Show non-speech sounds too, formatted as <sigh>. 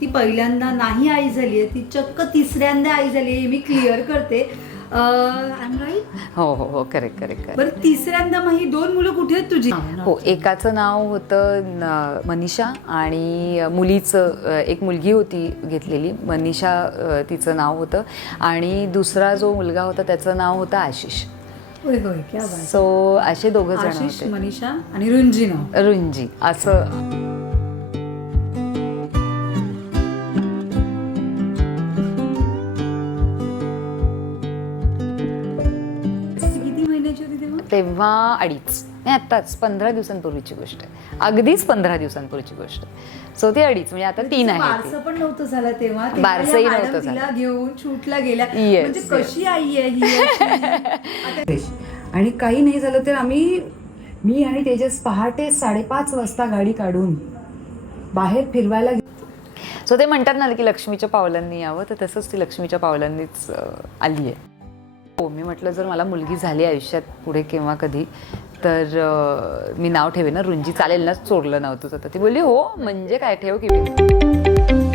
ती पहिल्यांदा नाही आई झाली आहे ती चक्क तिसऱ्यांदा आई झाली आहे हे मी क्लिअर करते. हो हो हो करेक्ट करेक्ट करेक्ट बरं तिसऱ्यांदा मग ही दोन मुलं कुठे आहेत तुझी? हो एकाचं नाव होतं न- मनीषा आणि मुलीचं अ, एक मुलगी होती घेतलेली मनीषा अ, तिचं नाव होतं. आणि दुसरा जो मुलगा होता त्याचं नाव होतं आशिष. होय होय क्या बात. सो असे दोघं जण आशिष होते. मनीषा आणि रुंजिनो रुंजी असं. तेव्हा अडीच. नाही आत्ताच पंधरा दिवसांपूर्वीची गोष्ट आहे. अगदीच पंधरा दिवसांपूर्वीची गोष्ट सो ती अडीच म्हणजे आता तीन आहे. बारसं पण नव्हतं झालं तेव्हा. तेव्हा बारसंही या नव्हतं मॅडम तिला झालं. घेऊन शूटला गेल्या. Yes, म्हणजे yes. कशी आई आहे ही? <laughs> आणि काही नाही झालं तर आम्ही मी आणि तेजस पहाटे साडेपाच वाजता गाडी काढून बाहेर फिरवायला गे- सो ते म्हणतात ना की लक्ष्मीच्या पावलांनी यावं तर तसंच ती लक्ष्मीच्या पावलांनीच आली आहे हो मी म्हटलं जर मला मुलगी झाली आयुष्यात पुढे केव्हा कधी तर मी नाव ठेवे ना रुंजी चालेल ना चोरलं नाव तुझं. तर ती बोलली हो म्हणजे काय? ठेव की मी.